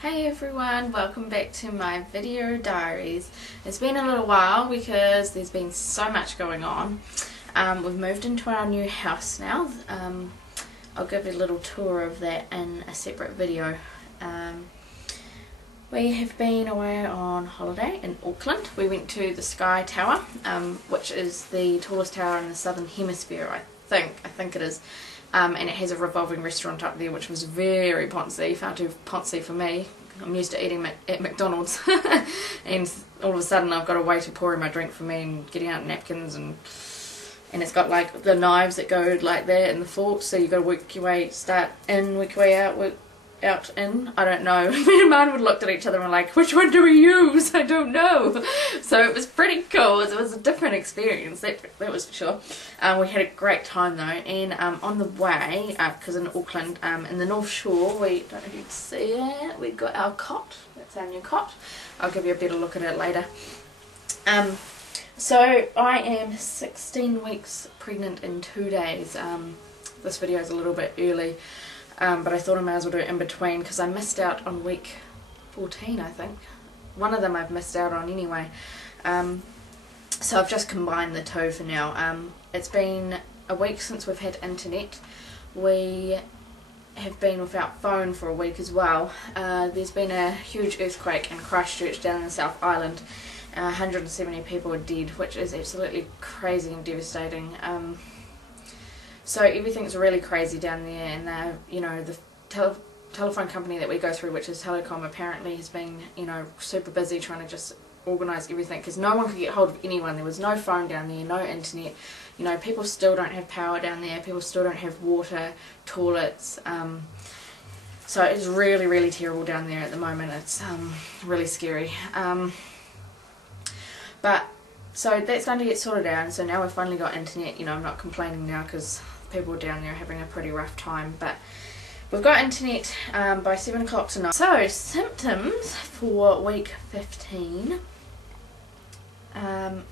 Hey everyone, welcome back to my video diaries. It's been a little while because there's been so much going on. We've moved into our new house now. I'll give you a little tour of that in a separate video. We have been away on holiday in Auckland. We went to the Sky Tower, which is the tallest tower in the southern hemisphere, I think it is. And it has a revolving restaurant up there, which was very poncy, far too poncy for me. I'm used to eating at McDonald's and all of a sudden I've got a waiter pouring my drink for me and getting out napkins, and it's got like the knives that go like that and the forks, so you've got to work your way, start in, work your way out, work out in. I don't know. Me and mine would looked at each other and were like, which one do we use? I don't know. So it was pretty cool. It was a different experience, that was for sure. We had a great time though, and on the way, because in Auckland, in the North Shore, we don't know if you can see it, we got our cot. That's our new cot. I'll give you a better look at it later. So I am 16 weeks pregnant in 2 days. This video is a little bit early. But I thought I might as well do it in between because I missed out on week 14, I think. One of them I've missed out on anyway. So I've just combined the two for now. It's been a week since we've had internet. We have been without phone for a week as well. There's been a huge earthquake in Christchurch down in the South Island. 170 people are dead, which is absolutely crazy and devastating. So everything's really crazy down there, and you know, the telephone company that we go through, which is Telecom, apparently has been, you know, super busy trying to just organise everything because no one could get hold of anyone. There was no phone down there, no internet. You know, people still don't have power down there. People still don't have water, toilets. So it's really, really terrible down there at the moment. It's really scary. But so that's going to get sorted out, and so now we've finally got internet. You know, I'm not complaining now because people down there are having a pretty rough time, but we've got internet by 7 o'clock tonight. So symptoms for week 15, none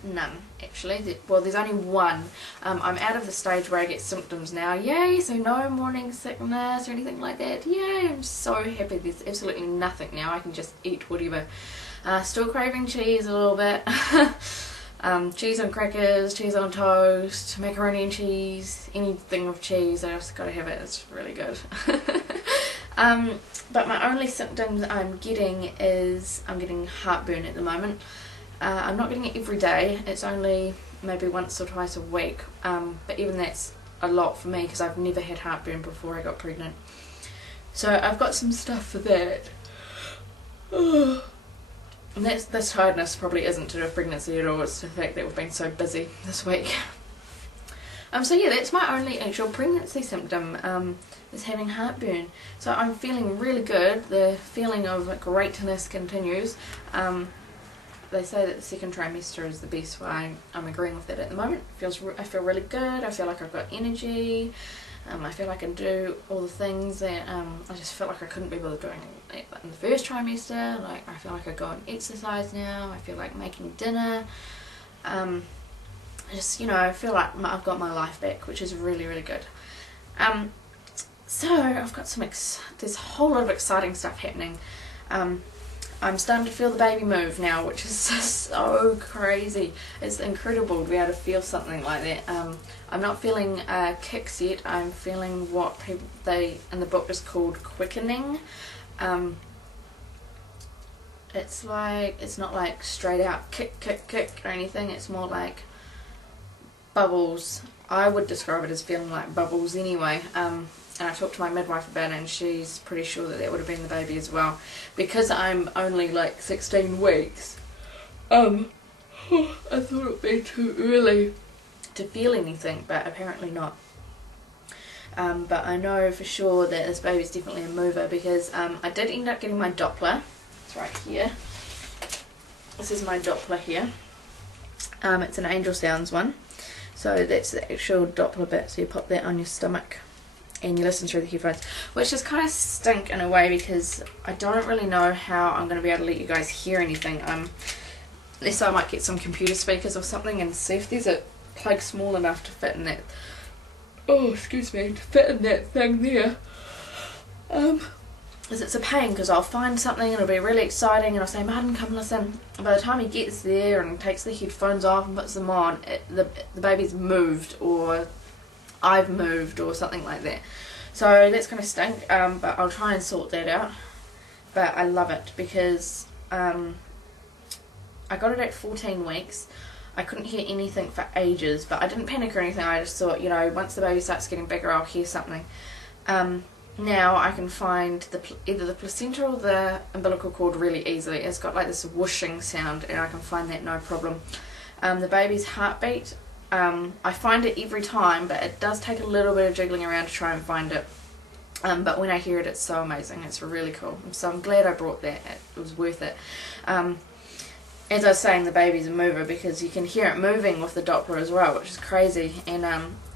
actually. Well, there's only one. I'm out of the stage where I get symptoms now, yay, so no morning sickness or anything like that, yay. I'm so happy. There's absolutely nothing now. I can just eat whatever. Still craving cheese a little bit. Cheese on crackers, cheese on toast, macaroni and cheese, anything with cheese, I just gotta have it, it's really good. But my only symptoms I'm getting is, I'm getting heartburn at the moment. I'm not getting it every day, it's only maybe once or twice a week, but even that's a lot for me because I've never had heartburn before I got pregnant. So I've got some stuff for that. And this tiredness probably isn't to do with pregnancy at all, it's the fact that we've been so busy this week. So yeah, that's my only actual pregnancy symptom, is having heartburn. So I'm feeling really good, the feeling of greatness continues. They say that the second trimester is the best, I'm agreeing with that at the moment. I feel really good, I feel like I've got energy. I feel like I can do all the things that I just felt like I couldn't be bothered doing in the first trimester. Like, I feel like I go and exercise now. I feel like making dinner. I just, you know, I feel like I've got my life back, which is really, really good. So I've got there's a whole lot of exciting stuff happening. I'm starting to feel the baby move now, which is so crazy. It's incredible to be able to feel something like that. I'm not feeling kicks yet. I'm feeling what they in the book is called quickening. It's like, it's not like straight out kick, kick, kick or anything. It's more like bubbles. I would describe it as feeling like bubbles anyway. And I talked to my midwife about it, and she's pretty sure that that would have been the baby as well. Because I'm only like 16 weeks, I thought it would be too early to feel anything, but apparently not. But I know for sure that this baby's definitely a mover because I did end up getting my Doppler. It's right here. This is my Doppler here. It's an Angel Sounds one. So that's the actual Doppler bit, so you pop that on your stomach and you listen through the headphones, which is kind of stink in a way because I don't really know how I'm going to be able to let you guys hear anything. Unless I might get some computer speakers or something and see if there's a plug small enough to fit in that, oh excuse me, to fit in that thing there. is it's a pain because I'll find something and it'll be really exciting and I'll say, Martin, come listen. And by the time he gets there and takes the headphones off and puts them on, the baby's moved, or I've moved, or something like that. So that's going to stink, but I'll try and sort that out. But I love it because I got it at 14 weeks. I couldn't hear anything for ages, but I didn't panic or anything. I just thought, you know, once the baby starts getting bigger, I'll hear something. Now I can find either the placenta or the umbilical cord really easily. It's got like this whooshing sound, and I can find that no problem. The baby's heartbeat, I find it every time, but it does take a little bit of jiggling around to try and find it. But when I hear it, it's so amazing. It's really cool. So I'm glad I brought that. It was worth it. As I was saying, the baby's a mover because you can hear it moving with the Doppler as well, which is crazy. And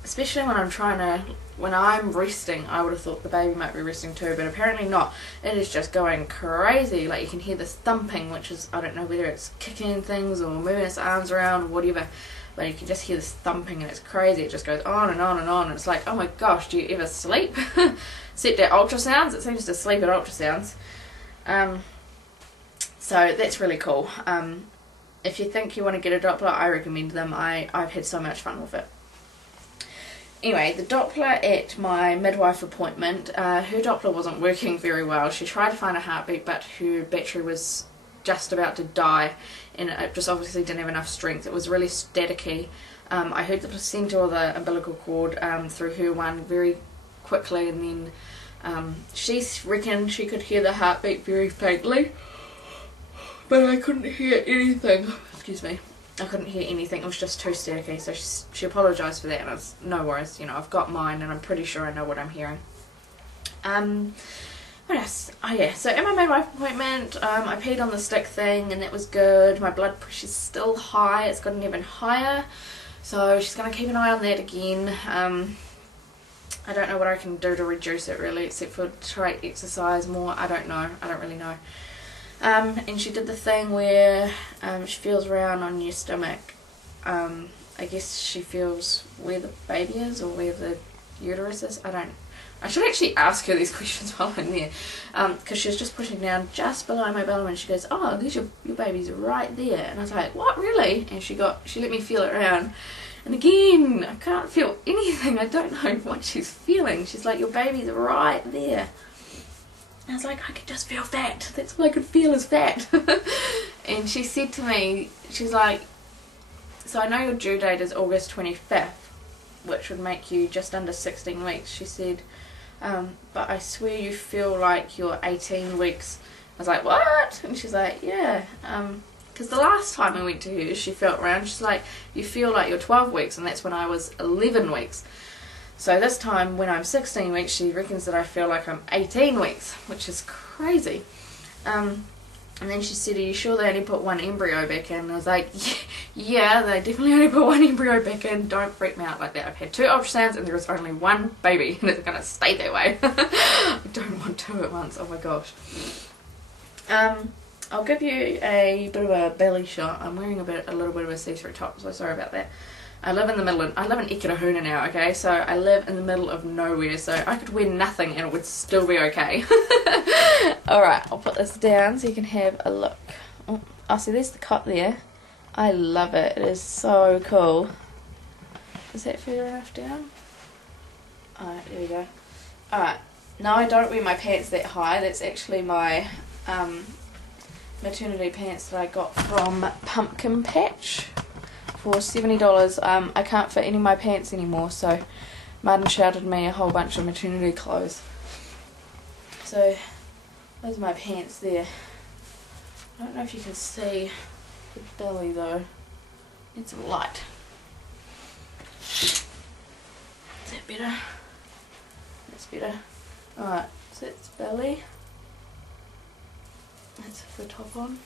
especially when I'm resting, I would have thought the baby might be resting too, but apparently not. It is just going crazy. Like, you can hear this thumping, which is, I don't know whether it's kicking things or moving its arms around or whatever, but you can just hear this thumping and it's crazy. It just goes on and on and on, and it's like, oh my gosh, do you ever sleep? Except at ultrasounds, it seems to sleep at ultrasounds. So that's really cool. If you think you want to get a Doppler, I recommend them. I've had so much fun with it. Anyway, the Doppler at my midwife appointment, her Doppler wasn't working very well. She tried to find a heartbeat, but her battery was just about to die, and it just obviously didn't have enough strength. It was really staticky. I heard the placenta or the umbilical cord through her one very quickly, and then she reckoned she could hear the heartbeat very faintly, but I couldn't hear anything. Excuse me. I couldn't hear anything. It was just too staticky, so she apologised for that, and I was, no worries, you know, I've got mine and I'm pretty sure I know what I'm hearing. What else? Oh yeah, so at my midwife appointment, I peed on the stick thing and that was good. My blood pressure's still high, it's gotten even higher, so she's going to keep an eye on that again. I don't know what I can do to reduce it really, except for try to exercise more. I don't know, I don't really know. And she did the thing where she feels around on your stomach. I guess she feels where the baby is or where the uterus is. I should actually ask her these questions while I'm there, because she was just pushing down just below my belly and she goes, oh, there's your baby's right there. And I was like, what, really? And she let me feel it around. And again, I can't feel anything. I don't know what she's feeling. She's like, your baby's right there. I was like, I could just feel fat. That's all I could feel is fat. And she said to me, she's like, so I know your due date is August 25th, which would make you just under 16 weeks. She said, but I swear you feel like you're 18 weeks. I was like, what? And she's like, yeah. Because the last time I went to her, she felt around. She's like, you feel like you're 12 weeks, and that's when I was 11 weeks. So this time, when I'm 16 weeks, she reckons that I feel like I'm 18 weeks, which is crazy. And then she said, are you sure they only put one embryo back in? And I was like, yeah, they definitely only put one embryo back in. Don't freak me out like that. I've had 2 ultrasounds and there is only one baby, and it's going to stay that way. I don't want 2 at once. Oh my gosh. I'll give you a bit of a belly shot. I'm wearing a little bit of a see-through top, so sorry about that. I live in Ekirahuna now, okay, so I live in the middle of nowhere, so I could wear nothing and it would still be okay. Alright, I'll put this down so you can have a look. Oh, see, there's the cot there. I love it. It is so cool. Is that further enough down? Alright, there we go. Alright, now I don't wear my pants that high. That's actually my maternity pants that I got from Pumpkin Patch for $70. I can't fit any of my pants anymore, so Martin shouted me a whole bunch of maternity clothes. So those are my pants there. I don't know if you can see the belly though. Need some light. Is that better? That's better. Alright, so that's belly. Let's have the top on.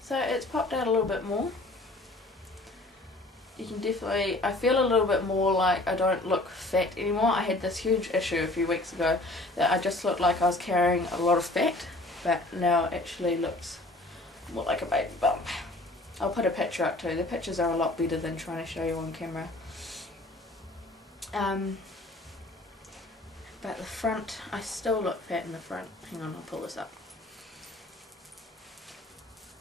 So it's popped out a little bit more. You can definitely, I feel a little bit more like I don't look fat anymore. I had this huge issue a few weeks ago that I just looked like I was carrying a lot of fat, but now it actually looks more like a baby bump. I'll put a picture up too. The pictures are a lot better than trying to show you on camera. But the front, I still look fat in the front. Hang on, I'll pull this up.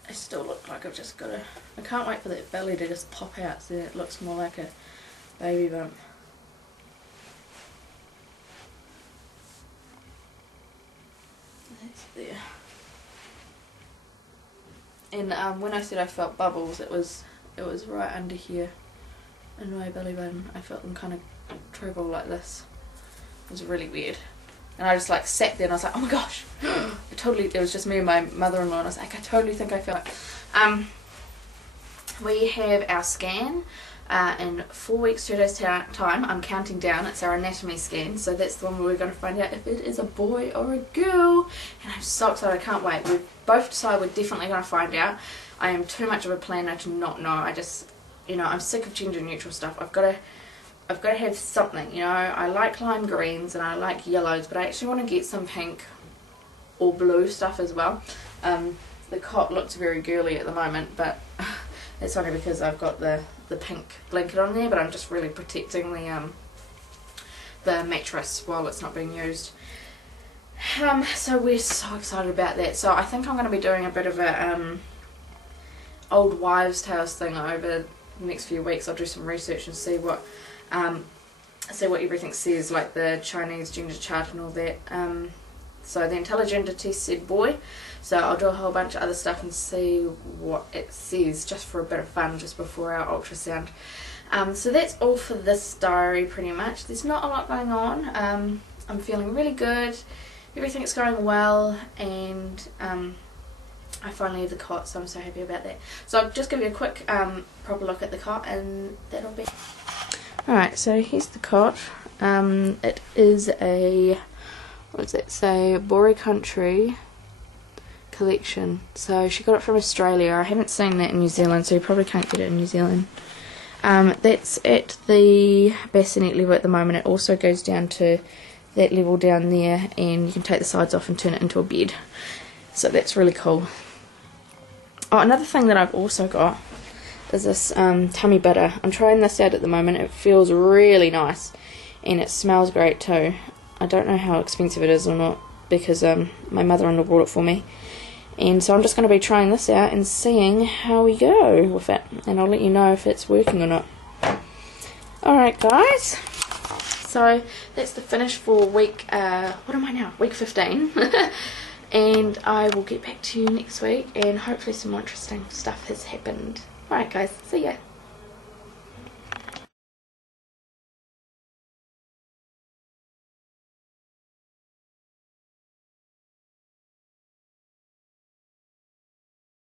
I still look like I've just got a... I can't wait for that belly to just pop out so that it looks more like a baby bump. That's there. And when I said I felt bubbles, it was right under here in my belly button. I felt them kind of travel like this. It was really weird. And I just like sat there and I was like, oh my gosh. It was just me and my mother-in-law, and I was like, I totally think I feel it. We have our scan in 4 weeks, 2 days time. I'm counting down. It's our anatomy scan, so that's the one where we're going to find out if it is a boy or a girl. And I'm so excited, I can't wait. We've both decided we're definitely going to find out. I am too much of a planner to not know. I just, you know, I'm sick of gender neutral stuff. I've got to have something, you know. I like lime greens and I like yellows, but I actually want to get some pink or blue stuff as well. The cot looks very girly at the moment, but it's only because I've got the pink blanket on there, but I'm just really protecting the mattress while it's not being used. So we're so excited about that. So I think I'm going to be doing a bit of a old wives' tales thing over the next few weeks. I'll do some research and see what everything says, like the Chinese gender chart and all that. So the IntelliGender test said boy, so I'll do a whole bunch of other stuff and see what it says, just for a bit of fun, just before our ultrasound. So that's all for this diary pretty much. There's not a lot going on. I'm feeling really good, everything's going well, and I finally have the cot, so I'm so happy about that. So I'll just give you a quick proper look at the cot, and that'll be... Alright, so here's the cot. It is a, what does that say, Bori Country collection. So she got it from Australia. I haven't seen that in New Zealand, so you probably can't get it in New Zealand. That's at the bassinet level at the moment. It also goes down to that level down there, and you can take the sides off and turn it into a bed. So that's really cool. Oh, another thing that I've also got is this tummy butter. I'm trying this out at the moment. It feels really nice and it smells great too. I don't know how expensive it is or not, because my mother-in-law bought it for me, and so I'm just going to be trying this out and seeing how we go with it, and I'll let you know if it's working or not. Alright guys, so that's the finish for week, what am I now? Week 15. And I will get back to you next week, and hopefully some more interesting stuff has happened. Alright guys, see ya.